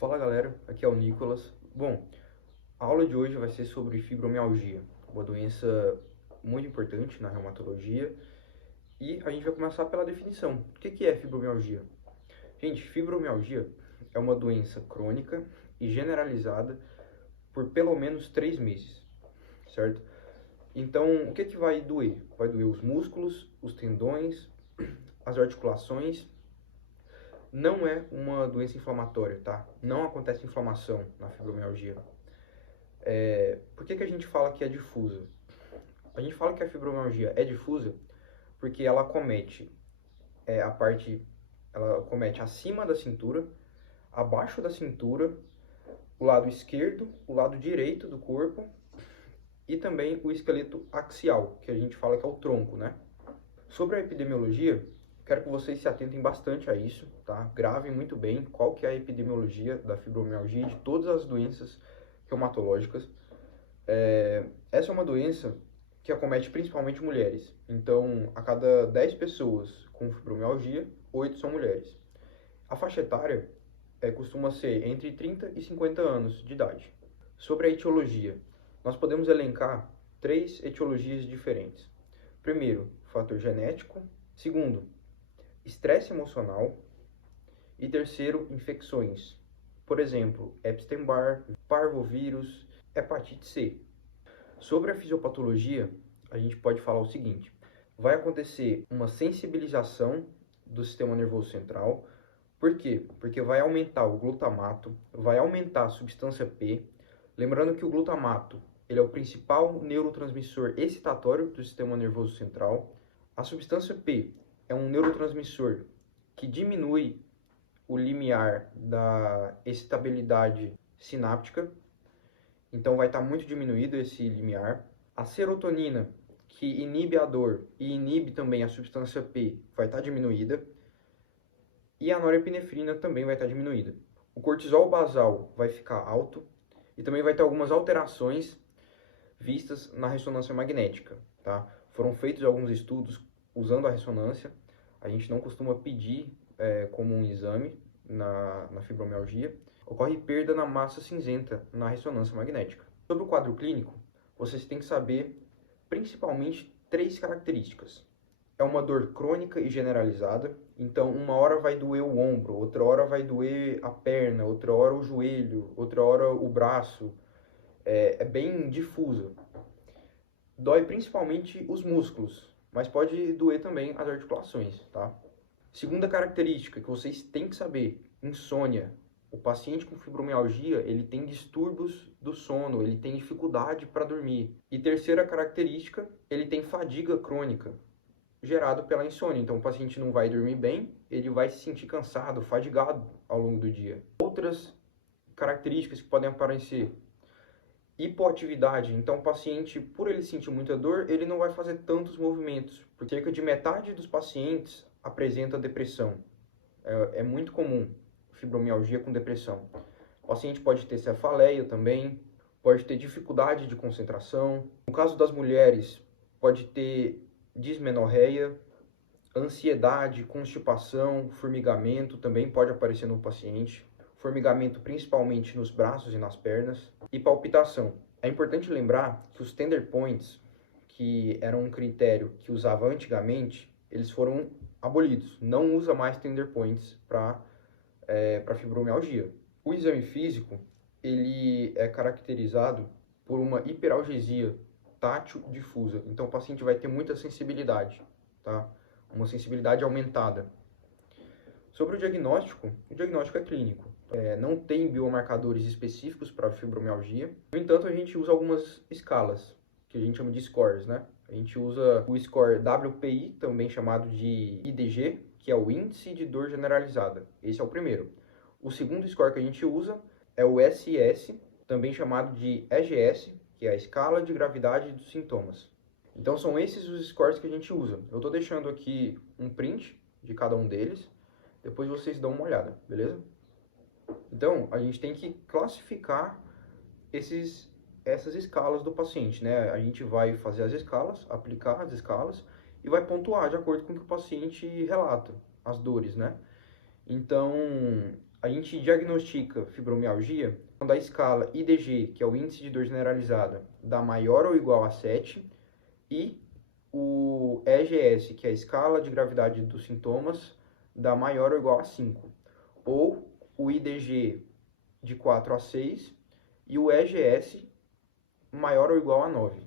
Fala galera, aqui é o Nicolas. Bom, a aula de hoje vai ser sobre fibromialgia, uma doença muito importante na reumatologia, e a gente vai começar pela definição. O que é fibromialgia? Gente, fibromialgia é uma doença crônica e generalizada por pelo menos 3 meses, certo? Então, o que vai doer? Vai doer os músculos, os tendões, as articulações. Não é uma doença inflamatória, tá? Não acontece inflamação na fibromialgia. Por que a gente fala que é difusa? A gente fala que a fibromialgia é difusa porque ela acomete ela acomete acima da cintura, abaixo da cintura, o lado esquerdo, o lado direito do corpo e também o esqueleto axial, que a gente fala que é o tronco, né? Sobre a epidemiologia, quero que vocês se atentem bastante a isso, tá? Gravem muito bem qual que é a epidemiologia da fibromialgia e de todas as doenças reumatológicas. Essa é uma doença que acomete principalmente mulheres. Então, a cada 10 pessoas com fibromialgia, 8 são mulheres. A faixa etária costuma ser entre 30 e 50 anos de idade. Sobre a etiologia, nós podemos elencar 3 etiologias diferentes. Primeiro, fator genético. Segundo, estresse emocional. E terceiro, infecções. Por exemplo, Epstein-Barr, parvovírus, hepatite C. Sobre a fisiopatologia, a gente pode falar o seguinte: vai acontecer uma sensibilização do sistema nervoso central. Por quê? Porque vai aumentar o glutamato, vai aumentar a substância P. Lembrando que o glutamato ele é o principal neurotransmissor excitatório do sistema nervoso central. A substância P é um neurotransmissor que diminui o limiar da excitabilidade sináptica, então vai estar muito diminuído esse limiar. A serotonina, que inibe a dor e inibe também a substância P, vai estar diminuída. E a norepinefrina também vai estar diminuída. O cortisol basal vai ficar alto e também vai ter algumas alterações vistas na ressonância magnética, tá? Foram feitos alguns estudos usando a ressonância. A gente não costuma pedir como um exame na fibromialgia. Ocorre perda na massa cinzenta na ressonância magnética. Sobre o quadro clínico, vocês têm que saber principalmente 3 características. É uma dor crônica e generalizada, então uma hora vai doer o ombro, outra hora vai doer a perna, outra hora o joelho, outra hora o braço. É bem difusa. Dói principalmente os músculos, mas pode doer também as articulações, tá? Segunda característica que vocês têm que saber: insônia. O paciente com fibromialgia, ele tem distúrbios do sono, ele tem dificuldade para dormir. E terceira característica, ele tem fadiga crônica, gerado pela insônia. Então o paciente não vai dormir bem, ele vai se sentir cansado, fadigado ao longo do dia. Outras características que podem aparecer: hipoatividade. Então o paciente, por ele sentir muita dor, ele não vai fazer tantos movimentos, porque cerca de metade dos pacientes apresenta depressão. É muito comum fibromialgia com depressão. O paciente pode ter cefaleia também, pode ter dificuldade de concentração. No caso das mulheres, pode ter dismenorreia, ansiedade, constipação, formigamento também pode aparecer no paciente. Formigamento principalmente nos braços e nas pernas, e palpitação. É importante lembrar que os tender points, que eram um critério que usava antigamente, eles foram abolidos. Não usa mais tender points para fibromialgia. O exame físico, ele é caracterizado por uma hiperalgesia tátil difusa. Então o paciente vai ter muita sensibilidade, tá? Uma sensibilidade aumentada. Sobre o diagnóstico é clínico. Não tem biomarcadores específicos para fibromialgia. No entanto, a gente usa algumas escalas, que a gente chama de scores, né? A gente usa o score WPI, também chamado de IDG, que é o Índice de Dor Generalizada. Esse é o primeiro. O segundo score que a gente usa é o SS, também chamado de EGS, que é a Escala de Gravidade dos Sintomas. Então, são esses os scores que a gente usa. Eu estou deixando aqui um print de cada um deles. Depois vocês dão uma olhada, beleza? Então, a gente tem que classificar essas escalas do paciente, né? A gente vai fazer as escalas, aplicar as escalas e vai pontuar de acordo com o que o paciente relata, as dores, né? Então, A gente diagnostica fibromialgia quando a escala IDG, que é o índice de dor generalizada, dá maior ou igual a 7, e o EGS, que é a escala de gravidade dos sintomas, dá maior ou igual a 5. Ou o IDG de 4 a 6 e o EGS maior ou igual a 9.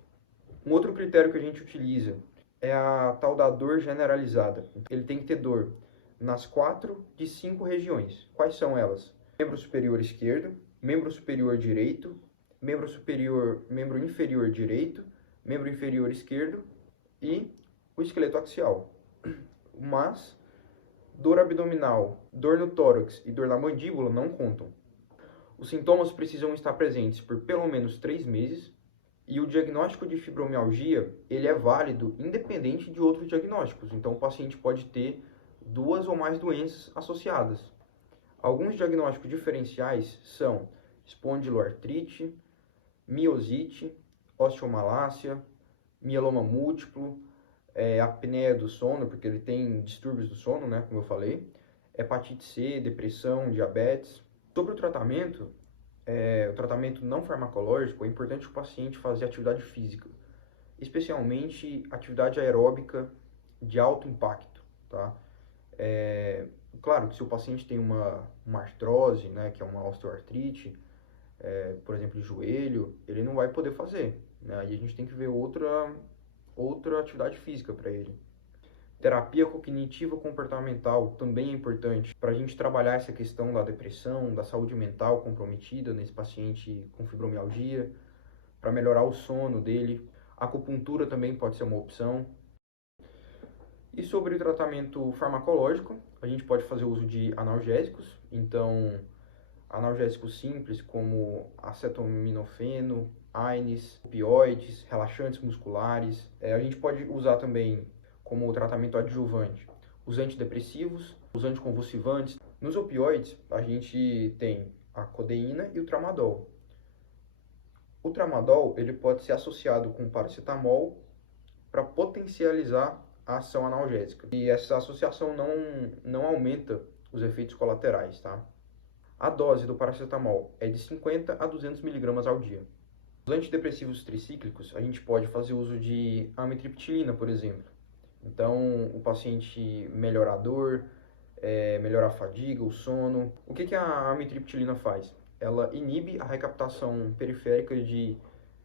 Um outro critério que a gente utiliza é a tal da dor generalizada. Ele tem que ter dor nas 4 de 5 regiões. Quais são elas? Membro superior esquerdo, membro superior direito, membro inferior direito, membro inferior esquerdo e o esqueleto axial. Mas dor abdominal, dor no tórax e dor na mandíbula não contam. Os sintomas precisam estar presentes por pelo menos 3 meses. E o diagnóstico de fibromialgia, ele é válido independente de outros diagnósticos. Então, o paciente pode ter 2 ou mais doenças associadas. Alguns diagnósticos diferenciais são espondiloartrite, miosite, osteomalácia, mieloma múltiplo, apneia do sono, porque ele tem distúrbios do sono, né, como eu falei, hepatite C, depressão, diabetes. Sobre o tratamento não farmacológico, é importante o paciente fazer atividade física, especialmente atividade aeróbica de alto impacto, tá? Claro que se o paciente tem uma artrose, né, que é uma osteoartrite, por exemplo, de joelho, ele não vai poder fazer, né? Aí a gente tem que ver outra atividade física para ele. Terapia cognitiva comportamental também é importante para a gente trabalhar essa questão da depressão, da saúde mental comprometida nesse paciente com fibromialgia, para melhorar o sono dele. A acupuntura também pode ser uma opção. E sobre o tratamento farmacológico, a gente pode fazer uso de analgésicos, então analgésicos simples como acetaminofeno, AINES, opioides, relaxantes musculares. A gente pode usar também como tratamento adjuvante os antidepressivos, os anticonvulsivantes. Nos opioides, a gente tem a codeína e o tramadol. O tramadol ele pode ser associado com paracetamol para potencializar a ação analgésica. E essa associação não aumenta os efeitos colaterais, tá? A dose do paracetamol é de 50 a 200 mg ao dia. Os antidepressivos tricíclicos, a gente pode fazer uso de amitriptilina, por exemplo. Então, o paciente melhora a dor, melhora a fadiga, o sono. O que a amitriptilina faz? Ela inibe a recaptação periférica de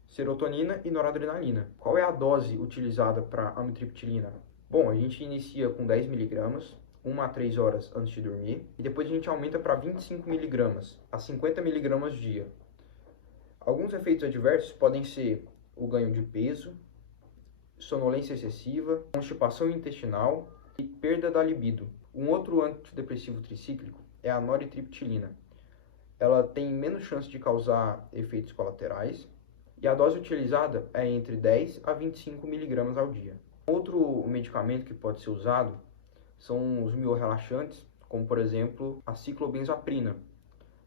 serotonina e noradrenalina. Qual é a dose utilizada para amitriptilina? Bom, a gente inicia com 10 mg, 1 a 3 horas antes de dormir, e depois a gente aumenta para 25 mg, a 50 mg dia. Alguns efeitos adversos podem ser o ganho de peso, sonolência excessiva, constipação intestinal e perda da libido. Um outro antidepressivo tricíclico é a noritriptilina. Ela tem menos chance de causar efeitos colaterais e a dose utilizada é entre 10 a 25 mg ao dia. Outro medicamento que pode ser usado são os miorrelaxantes, como por exemplo a ciclobenzaprina.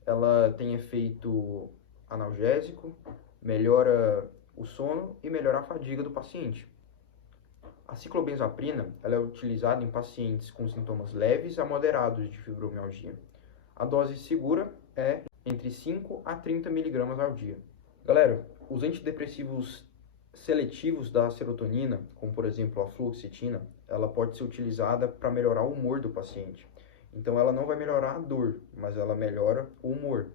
Ela tem efeito analgésico, melhora o sono e melhora a fadiga do paciente. A ciclobenzaprina ela é utilizada em pacientes com sintomas leves a moderados de fibromialgia. A dose segura é entre 5 a 30 mg ao dia. Galera, os antidepressivos seletivos da serotonina, como por exemplo a fluoxetina, ela pode ser utilizada para melhorar o humor do paciente. Então ela não vai melhorar a dor, mas ela melhora o humor.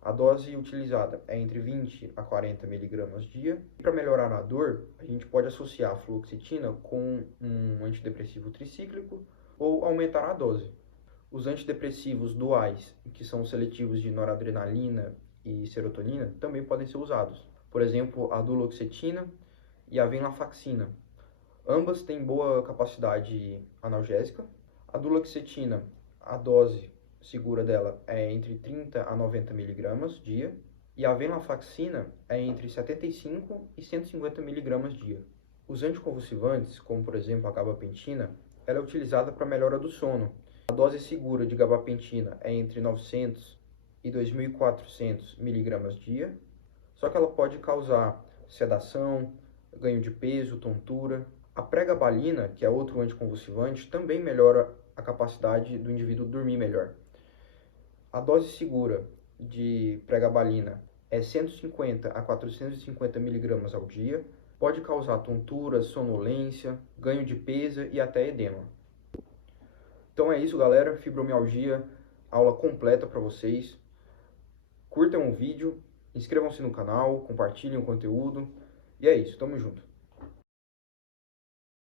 A dose utilizada é entre 20 a 40 mg dia. E para melhorar a dor, a gente pode associar a fluoxetina com um antidepressivo tricíclico ou aumentar a dose. Os antidepressivos duais, que são seletivos de noradrenalina e serotonina, também podem ser usados. Por exemplo, a duloxetina e a venlafaxina. Ambas têm boa capacidade analgésica. A duloxetina, a dose segura dela é entre 30 a 90 mg dia, e a venlafaxina é entre 75 e 150 mg dia. Os anticonvulsivantes, como por exemplo a gabapentina, ela é utilizada para melhora do sono. A dose segura de gabapentina é entre 900 e 2.400 mg dia, só que ela pode causar sedação, ganho de peso, tontura. A pregabalina, que é outro anticonvulsivante, também melhora a capacidade do indivíduo dormir melhor. A dose segura de pregabalina é 150 a 450 mg ao dia. Pode causar tontura, sonolência, ganho de peso e até edema. Então é isso, galera. Fibromialgia, aula completa para vocês. Curtam o vídeo, inscrevam-se no canal, compartilhem o conteúdo. E é isso, tamo junto.